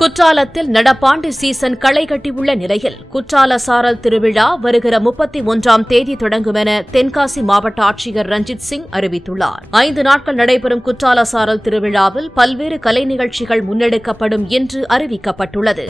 குற்றாலத்தில் நடப்பாண்டு சீசன் களை கட்டியுள்ள நிலையில் குற்றால சாரல் திருவிழா வருகிற 31ஆம் தேதி தொடங்கும் என தென்காசி மாவட்ட ஆட்சியர் ரஞ்சித் சிங் அறிவித்துள்ளார். 5 நாட்கள் நடைபெறும் குற்றால சாரல் திருவிழாவில் பல்வேறு கலை நிகழ்ச்சிகள் முன்னெடுக்கப்படும் என்று அறிவிக்கப்பட்டுள்ளது.